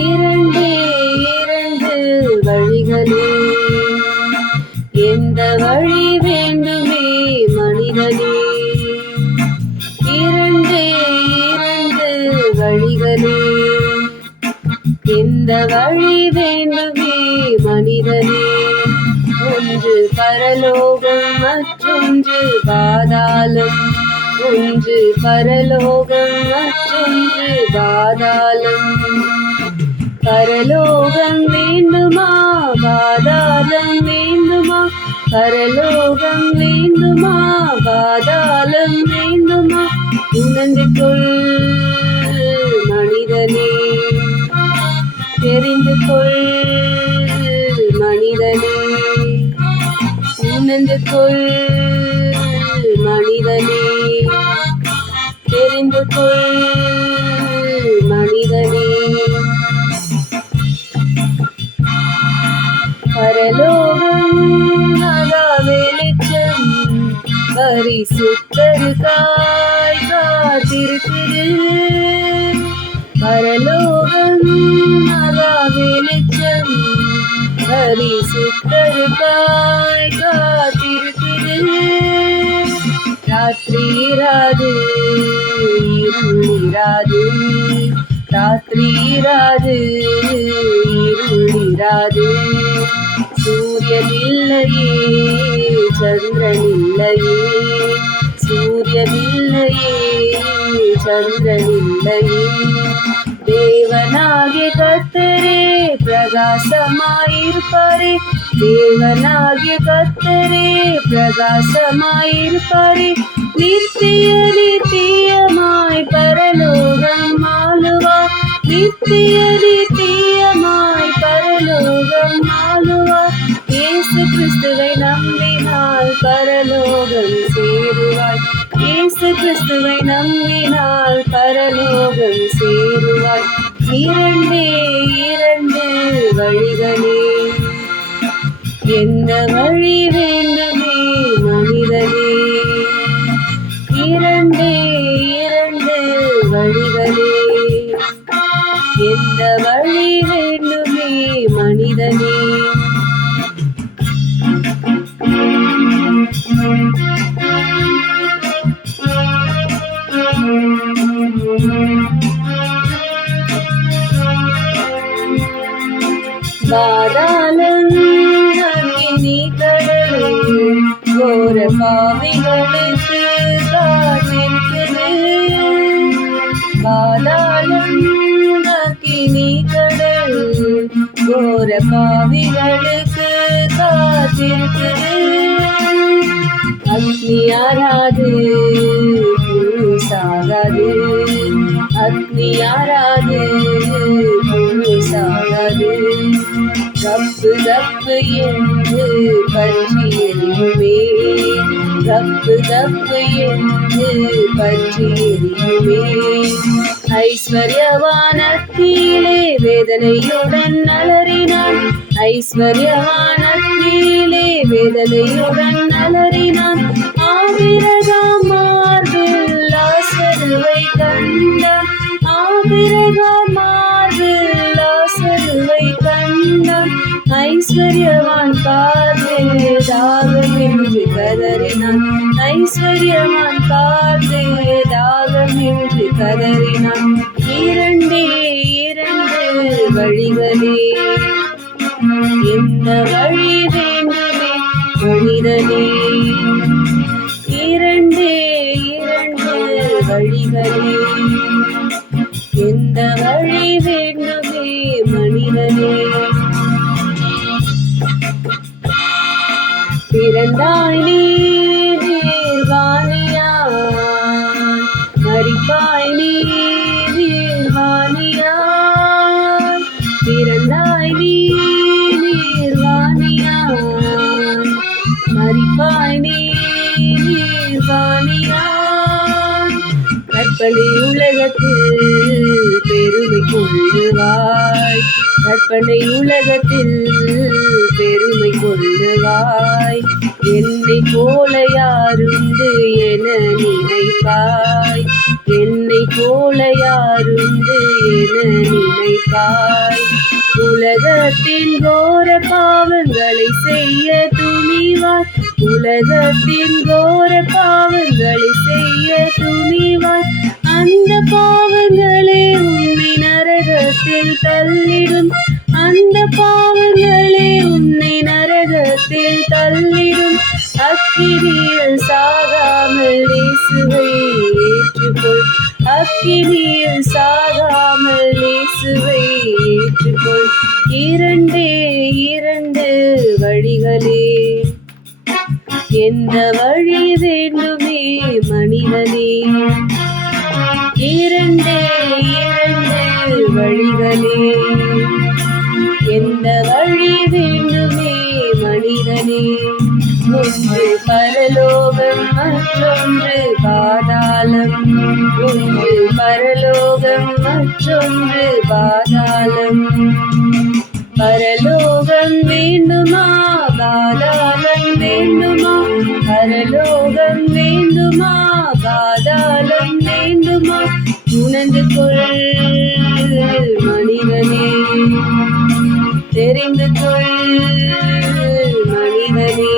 இரண்டே இரண்டு வழிகளே, எந்த வழி வேண்டுமே மனிதனே. இரண்டே இரண்டு வழிகளே, எந்த வழி வேண்டுமே மனிதனே. ஒன்று பரலோகம் மற்றொன்று பாதாளம், ஒன்று பரலோகம் மற்றொன்று பாதாளம். பரலோகம் வேண்டுமா பாதாளம் வேண்டுமா, பரலோகம் வேண்டுமா பாதாளம் வேண்டுமா. உணர்ந்து கொள் மனிதனே, தெரிந்து கொள் மனிதனே, உணர்ந்து கொள் மனிதனே, தெரிந்து கொள் மனிதனே. பரலோகம் மகா வெளிச்சம் பரிசுத்தருக்காய் காத்திருக்குது. பரலோகம் மகா வெளிச்சம் பரிசுத்தருக்காய் காத்திருக்குது. ராத்திரி இராது இருளிராது, ராத்திரி இராது இருளிராது. சூரியன் இல்லையே சந்திரன் இல்லையே, சூரியன் இல்லையே சந்திரன் இல்லையே. தேவனாகிய கர்த்தரே பிரகாசமாயிருப்பாரே, தேவனாகிய கர்த்தரே பிரகாசமாயிருப்பாரே. நித்திய நித்தியமாய் பரலோகம் ஆளுவார், நித்திய நித்தியமாய் பரலோகம் ஆளுவார். இயேசு கிறிஸ்துவை நம்பினால் பரலோகம் சேருவாய், இயேசு கிறிஸ்துவை நம்பினால் பரலோகம் சேருவாய். இரண்டே இரண்டு வழிகளே, எந்த வழி வேண்டுமே மனிதனே. இரண்டே இரண்டு வழிகளே, எந்த வழி வேண்டுமே மனிதனே. பாதாளம் அக்கினி கடல் கோர பாவிகளுக்கு காத்திருக்குது. பாதாளம் அக்கினி கடல் கோர பாவிகளுக்கு காத்திருக்குது. அக்னி ஆராது சாகாது, அக்னி ஆராது சாகாது. கப்பு கப்பு என்று பற்றி எரியுமே, கப்பு கப்பு என்று பற்றி எரியுமே. ஐஸ்வர்யவானத்திலே வேதனையுடன் அலறினான், ஐஸ்வர்யவானத்திலே வேதனையுடன் அலறினான். ஆபிரகாம் மார்பில் லாசருவை கண்டான், ஆபிரகாம் மார்பில் லாசருவை கண்டான். ஐஸ்வர்யவான் பார்த்து தாகம் என்று கதறினான், ஐஸ்வர்யவான் பார்த்து தாகம் என்று கதறினான். இரண்டே இரண்டு வழிகளே, எந்த வழி வேண்டுமே மனிதனே. இரண்டே இரண்டு வழிகளே, எந்த வழி வேண்டுமே மனிதனே. பிறந்தாய் நீ நிர்வாணியாய், மரிப்பாய் நீ நிர்வாணியாய். பிறந்தாய் நீ நிர்வாணியாய், மரிப்பாய் நீ நிர்வாணியாய். கற்பனை உலகத்தில் உலகத்தில் பெருமை கொள்ளுவாய், கற்பனை உலகத்தில் பெருமை கொள்ளுவாய். பெருமை கொள்ளுவாய். என்னை போல யாருண்டு என நினைப்பாய். என்னை போல யாருண்டு என நினைப்பாய். உலகத்தின் கோர பாவங்களை செய்ய துணிவாய். உலகத்தின் கோர பாவங்களை செய்ய துணிவாய். அந்த பாவங்களே உன்னை நரகத்தில் தள்ளிடும். அந்த பாவங்களே உன்னை நரகத்தில் தள்ளிடும். அக்கினியில் சாகாமல் இயேசுவை ஏற்றுக்கொள். அக்கினியில் சாகாமல் இயேசுவை ஏற்றுக்கொள். இரண்டே இரண்டு வழிகளே, எந்த வழி வேண்டுமே மனிதனே. இரண்டே இரண்டு வழிகளே, எந்த வழி வேண்டுமே மனிதனே. ஒன்று பரலோகம் மற்றொன்று பாதாளம். ஒன்று பரலோகம் மற்றொன்று பாதாளம். பரலோகம் வேண்டுமா பாதாளம் வேண்டுமா? பரலோகம் வேண்டுமா பாதாளம் வேண்டுமா? உணர்ந்து கொள் மனிதனே, தெரிந்து கொள் மனிதனே.